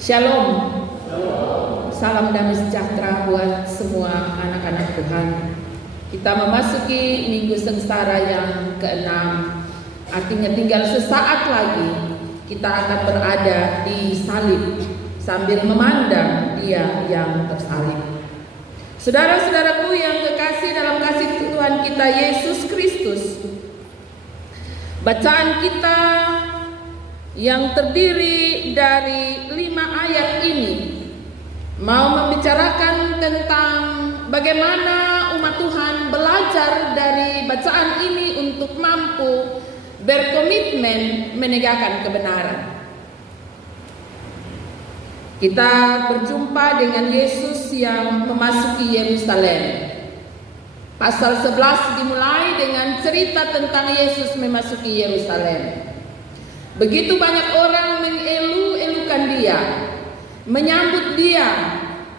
Shalom. Salam damai sejahtera buat semua anak-anak Tuhan. Kita memasuki minggu sengsara yang ke-6. Artinya tinggal sesaat lagi kita akan berada di salib sambil memandang Dia yang tersalib. Saudara-saudaraku yang kekasih dalam kasih Tuhan kita Yesus Kristus, bacaan kita yang terdiri dari 5 ayat ini mau membicarakan tentang bagaimana umat Tuhan belajar dari bacaan ini untuk mampu berkomitmen menegakkan kebenaran. Kita berjumpa dengan Yesus yang memasuki Yerusalem. Pasal 11 dimulai dengan cerita tentang Yesus memasuki Yerusalem. Begitu banyak orang mengeluh-elukan Dia, menyambut Dia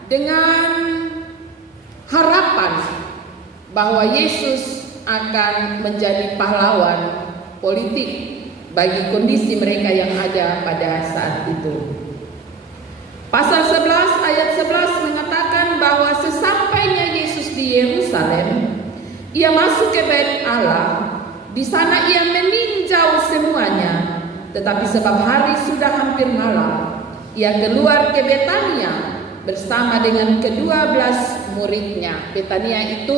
dengan harapan bahwa Yesus akan menjadi pahlawan politik bagi kondisi mereka yang ada pada saat itu. Pasal 11 ayat 11 mengatakan bahwa sesampainya Yesus di Yerusalem, Ia masuk ke Bait Allah. Di sana Ia meninjau semuanya. Tetapi sebab hari sudah hampir malam, Ia keluar ke Betania bersama dengan ke-12 muridnya. Betania itu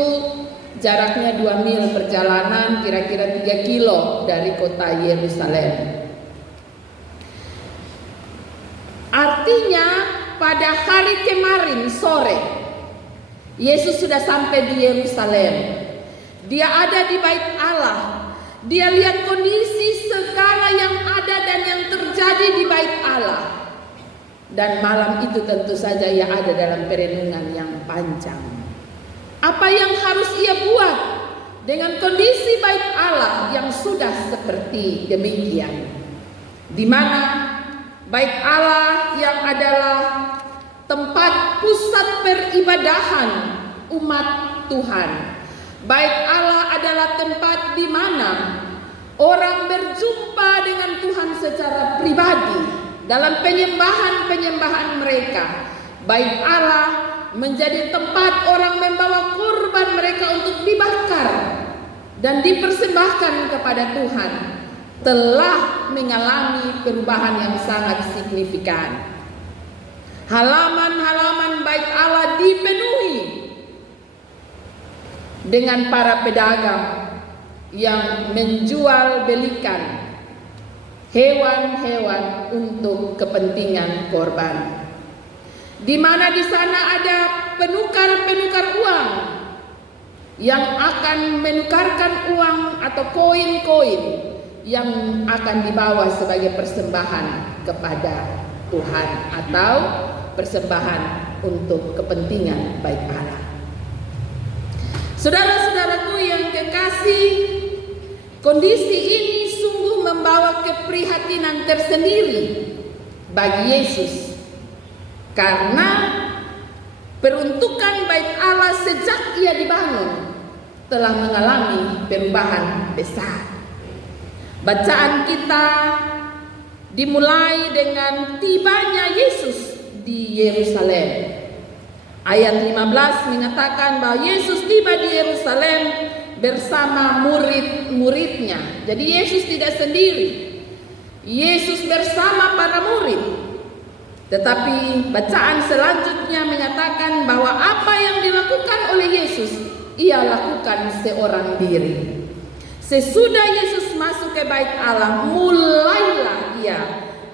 jaraknya 2 mil perjalanan, kira-kira 3 kilo dari kota Yerusalem. Artinya pada hari kemarin sore, Yesus sudah sampai di Yerusalem. Dia ada di Bait Allah. Dia lihat kondisi segala yang ada dan yang terjadi di Bait Allah. Dan malam itu tentu saja Ia ada dalam perenungan yang panjang. Apa yang harus Ia buat dengan kondisi Bait Allah yang sudah seperti demikian? Di mana Bait Allah yang adalah tempat pusat peribadahan umat Tuhan. Bait Allah adalah tempat di mana orang berjumpa dengan Tuhan secara pribadi dalam penyembahan-penyembahan mereka. Bait Allah menjadi tempat orang membawa kurban mereka untuk dibakar dan dipersembahkan kepada Tuhan. Telah mengalami perubahan yang sangat signifikan. Halaman-halaman Bait Allah dipenuhi dengan para pedagang yang menjual belikan hewan-hewan untuk kepentingan korban. Di mana di sana ada penukar-penukar uang yang akan menukarkan uang atau koin-koin yang akan dibawa sebagai persembahan kepada Tuhan atau persembahan untuk kepentingan Bait Allah. Saudara-saudaraku yang kekasih, kondisi ini sungguh membawa keprihatinan tersendiri bagi Yesus, karena peruntukan Bait Allah sejak Ia dibangun telah mengalami perubahan besar. Bacaan kita dimulai dengan tibanya Yesus di Yerusalem. Ayat 15 mengatakan bahwa Yesus tiba di Yerusalem bersama murid-muridnya. Jadi Yesus tidak sendiri. Yesus bersama para murid. Tetapi bacaan selanjutnya mengatakan bahwa apa yang dilakukan oleh Yesus, Ia lakukan seorang diri. Sesudah Yesus masuk ke Bait Allah, mulailah Ia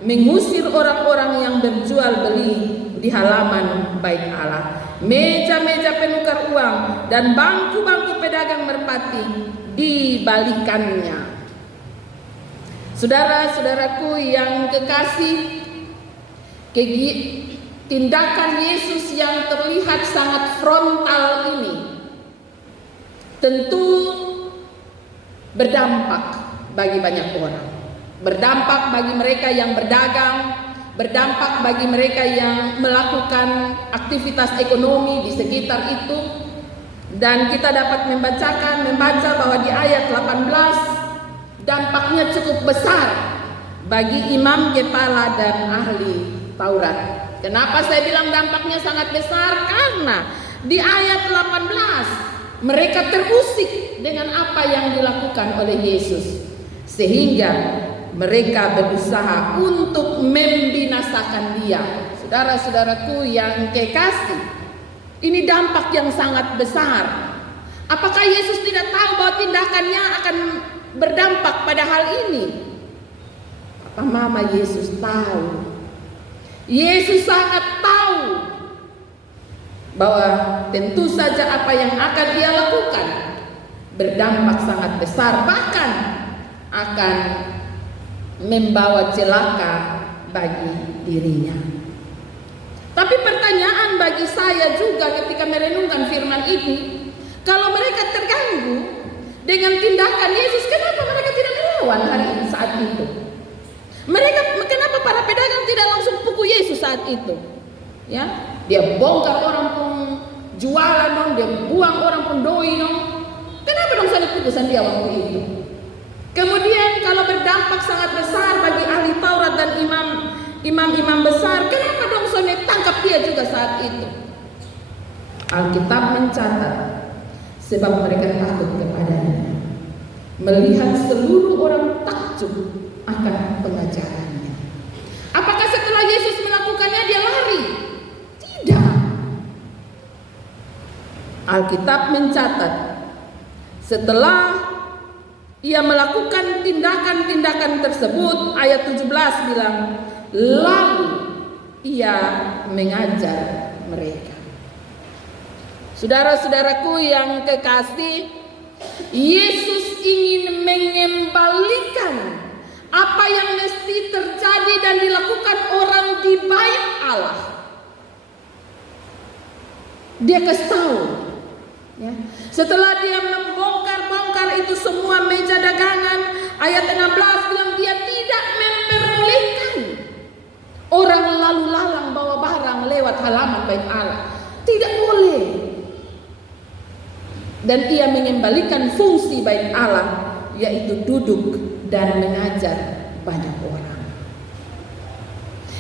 mengusir orang-orang yang berjual beli di halaman Bait Allah. Meja-meja penukar uang dan bangku-bangku pedagang merpati dibalikannya. Saudara-saudaraku yang kekasih, tindakan Yesus yang terlihat sangat frontal ini tentu berdampak bagi banyak orang. Berdampak bagi mereka yang berdagang, berdampak bagi mereka yang melakukan aktivitas ekonomi di sekitar itu. Dan kita dapat membaca bahwa di ayat 18 dampaknya cukup besar bagi imam kepala dan ahli Taurat. Kenapa saya bilang dampaknya sangat besar? Karena di ayat 18 mereka terusik dengan apa yang dilakukan oleh Yesus, sehingga mereka berusaha untuk membinasakan Dia. Saudara-saudaraku yang kekasih, ini dampak yang sangat besar. Apakah Yesus tidak tahu bahwa tindakannya akan berdampak pada hal ini? Apa Mama Yesus tahu? Yesus sangat tahu bahwa tentu saja apa yang akan Dia lakukan berdampak sangat besar, bahkan akan membawa celaka bagi dirinya. Tapi pertanyaan bagi saya juga ketika merenungkan firman ini, kalau mereka terganggu dengan tindakan Yesus, kenapa mereka tidak melawan hari saat itu? Kenapa para pedagang tidak langsung pukul Yesus saat itu? Ya, dia bongkar orang pun jualan dong, dia buang orang pun doi dong. Kenapa dong saya putusan dia waktu itu? Kemudian kalau berdampak sangat besar bagi ahli Taurat dan imam besar, kenapa dong saya tangkap dia juga saat itu? Alkitab mencatat sebab mereka takut kepadanya, melihat seluruh orang takjub akan pengajarannya. Apakah setelah Yesus melakukannya dia lari? Tidak. Alkitab mencatat setelah Ia melakukan tindakan-tindakan tersebut, ayat 17 bilang, lalu Ia mengajar mereka. Saudara-saudaraku yang kekasih, Yesus ingin mengembalikan apa yang mesti terjadi dan dilakukan orang di bait Allah. Dia kasih tahu, ya. Setelah dia membongkar itu semua meja dagangan, ayat 16 bilang dia tidak memperbolehkan orang lalu lalang bawa barang lewat halaman bait Allah. Tidak boleh. Dan ia mengembalikan fungsi bait Allah, yaitu duduk dan mengajar banyak orang.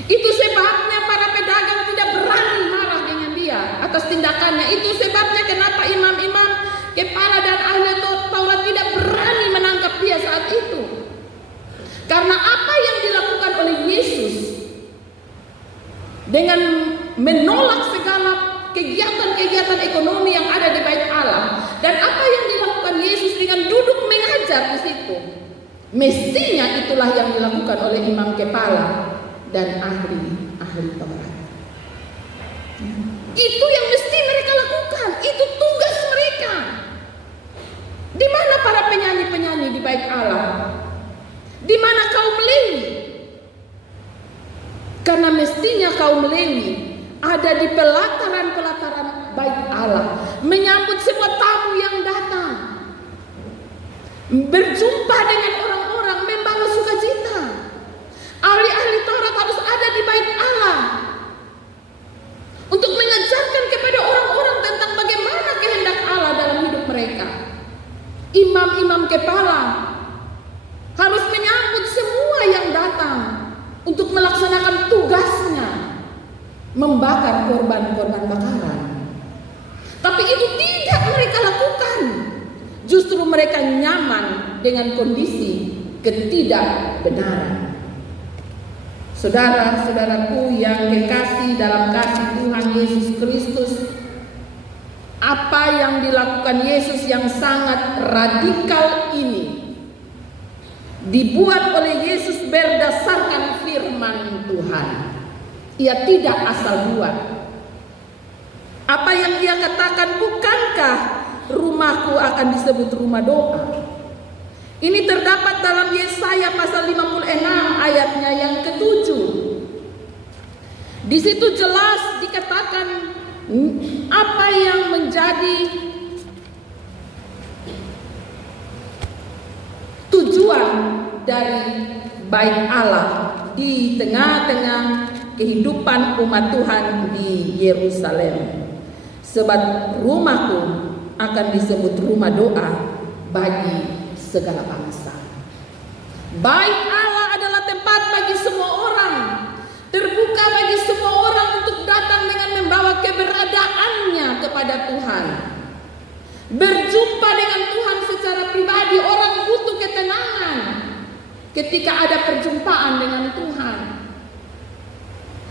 Itu sebabnya para pedagang tidak berani marah dengan dia atas tindakannya. Itu sebabnya kenapa imam-imam, kepala dan ahli Taurat tidak berani menangkap dia saat itu. Karena apa yang dilakukan oleh Yesus dengan menolak segala kegiatan-kegiatan ekonomi yang ada di bait Allah, dan apa yang dilakukan Yesus dengan duduk mengajar di situ, mestinya itulah yang dilakukan oleh imam kepala dan ahli Taurat. Itu yang mesti mereka lakukan, itu tugas mereka. Di mana para penyanyi-penyanyi di bait Allah? Di mana kaum Lewi? Karena mestinya kaum Lewi ada di pelataran-pelataran bait Allah, menyambut semua tamu yang datang, berjumpa dengan orang-orang, membawa sukacita. Ahli-ahli Taurat harus ada di bait Allah untuk mengajarkan kepada orang-orang tentang bagaimana kehendak Allah dalam hidup mereka. Imam-imam kepala harus menyambut semua yang datang untuk melaksanakan tugasnya, membakar korban-korban bakaran. Tapi itu tidak mereka lakukan. Justru mereka nyaman dengan kondisi ketidakbenaran. Saudara-saudaraku yang kekasih dalam kasih Tuhan Yesus Kristus, apa yang dilakukan Yesus yang sangat radikal ini dibuat oleh Yesus berdasarkan firman Tuhan. Ia tidak asal buat. Apa yang ia katakan, bukankah rumahku akan disebut rumah doa? Ini terdapat dalam Yesaya pasal 56 ayatnya yang ke-7. Di situ jelas dikatakan apa yang menjadi tujuan dari bait Allah di tengah-tengah kehidupan umat Tuhan di Yerusalem. Sebab rumahku akan disebut rumah doa bagi segala bangsa. Bait Allah adalah tempat bagi semua orang, terbuka bagi kepada Tuhan. Berjumpa dengan Tuhan secara pribadi, orang butuh ketenangan ketika ada perjumpaan dengan Tuhan.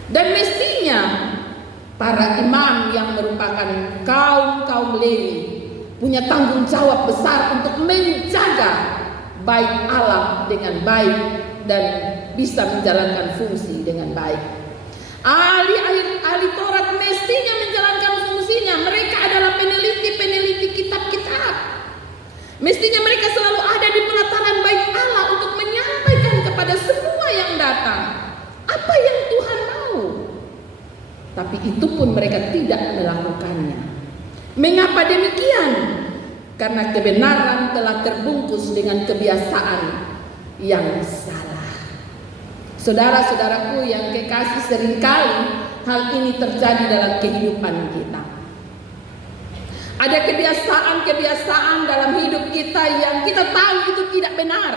Dan mestinya para imam yang merupakan kaum Lewi punya tanggung jawab besar untuk menjaga bait Allah dengan baik dan bisa menjalankan fungsi dengan baik. Ahli Taurat mestinya menjalankan fungsinya. Mereka adalah peneliti kitab-kitab. Mestinya mereka selalu ada di pelataran bait Allah untuk menyampaikan kepada semua yang datang apa yang Tuhan mau. Tapi itu pun mereka tidak melakukannya. Mengapa demikian? Karena kebenaran telah terbungkus dengan kebiasaan yang salah. Saudara-saudaraku yang kekasih, seringkali hal ini terjadi dalam kehidupan kita. Ada kebiasaan-kebiasaan dalam hidup kita yang kita tahu itu tidak benar,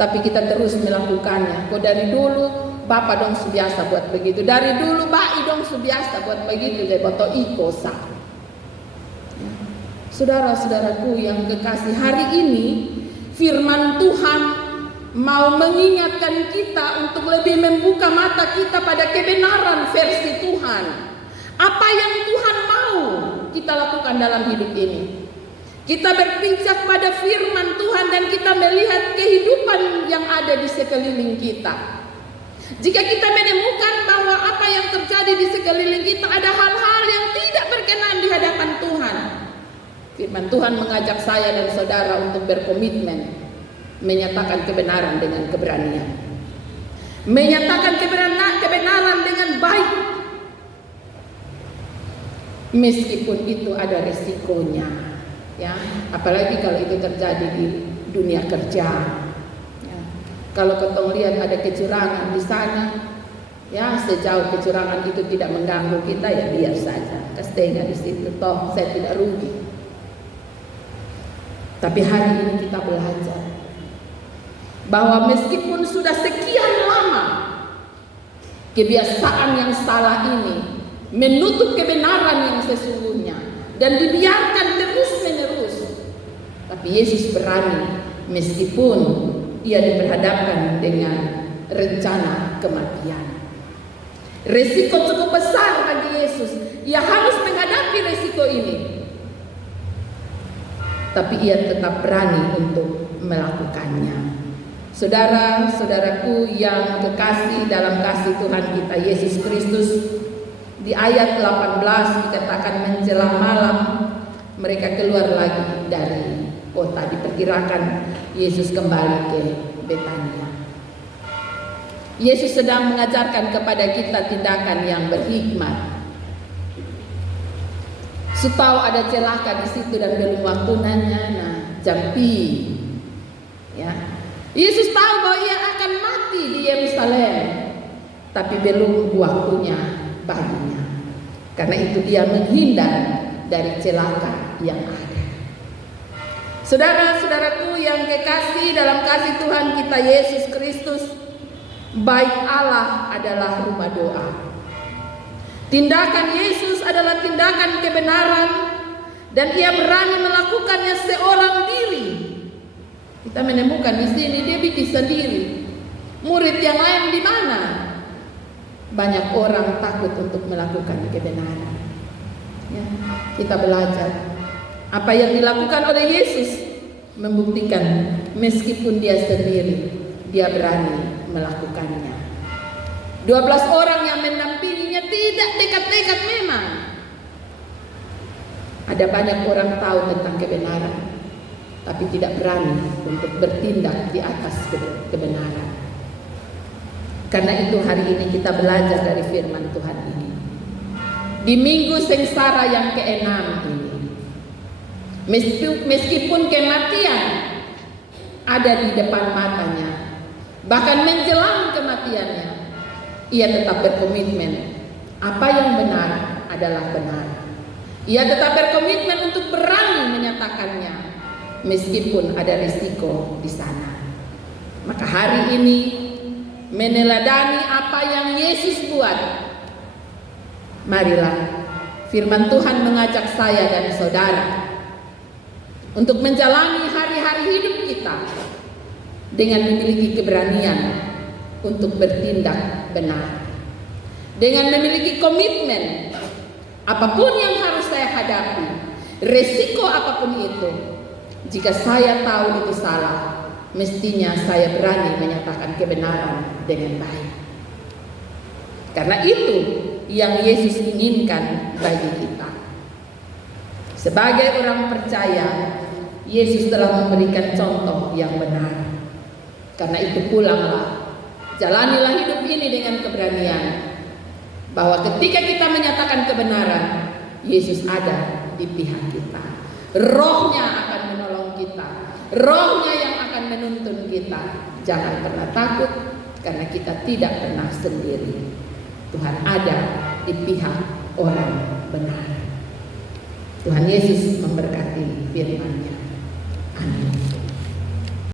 tapi kita terus melakukannya. Kok dari dulu Bapak dong subiasa buat begitu, dari dulu Bapak dong subiasa buat begitu, leboto iko sa. Saudara-saudaraku yang kekasih, hari ini firman Tuhan mau mengingatkan kita untuk lebih membuka mata kita pada kebenaran versi Tuhan. Apa yang Tuhan mau kita lakukan dalam hidup ini. Kita berpijak pada firman Tuhan dan kita melihat kehidupan yang ada di sekeliling kita. Jika kita menemukan bahwa apa yang terjadi di sekeliling kita ada hal-hal yang tidak berkenan di hadapan Tuhan, firman Tuhan mengajak saya dan saudara untuk berkomitmen menyatakan kebenaran dengan keberanian, menyatakan kebenaran dengan baik, meskipun itu ada resikonya, ya. Apalagi kalau itu terjadi di dunia kerja, ya. Kalau ketong lihat ada kecurangan di sana, ya, sejauh kecurangan itu tidak mengganggu kita, ya biar saja, kastenya di situ, toh saya tidak rugi. Tapi hari ini kita belajar bahwa meskipun sudah sekian lama kebiasaan yang salah ini menutup kebenaran yang sesungguhnya dan dibiarkan terus-menerus, tapi Yesus berani meskipun ia diperhadapkan dengan rencana kematian. Resiko cukup besar bagi Yesus. Ia harus menghadapi resiko ini, tapi ia tetap berani untuk melakukannya. Saudara-saudaraku yang kekasih dalam kasih Tuhan kita Yesus Kristus, di ayat 18 dikatakan menjelang malam mereka keluar lagi dari kota. Diperkirakan Yesus kembali ke Betania. Yesus sedang mengajarkan kepada kita tindakan yang berhikmat. Supaya ada celaka di situ dan belum waktunya, nah jampi, ya. Yesus tahu bahwa ia akan mati di Yerusalem, tapi belum waktunya baginya. Karena itu ia menghindar dari celaka yang ada. Saudara-saudaraku yang kekasih dalam kasih Tuhan kita Yesus Kristus, bait Allah adalah rumah doa. Tindakan Yesus adalah tindakan kebenaran dan ia berani melakukannya seorang diri. Kita menemukan di sini dia bikin sendiri. Murid yang lain di mana? Banyak orang takut untuk melakukan kebenaran. Ya, kita belajar apa yang dilakukan oleh Yesus membuktikan meskipun dia sendiri, dia berani melakukannya. 12 orang yang mendampinginya tidak dekat-dekat memang. Ada banyak orang tahu tentang kebenaran, tapi tidak berani untuk bertindak di atas kebenaran. Karena itu hari ini kita belajar dari firman Tuhan ini. Di minggu sengsara yang ke-6 ini, meskipun kematian ada di depan matanya, bahkan menjelang kematiannya, ia tetap berkomitmen apa yang benar adalah benar. Ia tetap berkomitmen untuk berani menyatakannya meskipun ada risiko di sana. Maka hari ini meneladani apa yang Yesus buat, marilah Firman Tuhan mengajak saya dan saudara untuk menjalani hari-hari hidup kita dengan memiliki keberanian untuk bertindak benar, dengan memiliki komitmen apapun yang harus saya hadapi, resiko apapun itu. Jika saya tahu itu salah, mestinya saya berani menyatakan kebenaran dengan baik. Karena itu yang Yesus inginkan bagi kita. Sebagai orang percaya, Yesus telah memberikan contoh yang benar. Karena itu pulanglah, jalanilah hidup ini dengan keberanian, bahwa ketika kita menyatakan kebenaran, Yesus ada di pihak kita. Rohnya akan menolong kita, rohnya yang akan menuntun kita. Jangan pernah takut, karena kita tidak pernah sendiri. Tuhan ada di pihak orang benar. Tuhan Yesus memberkati firman-Nya.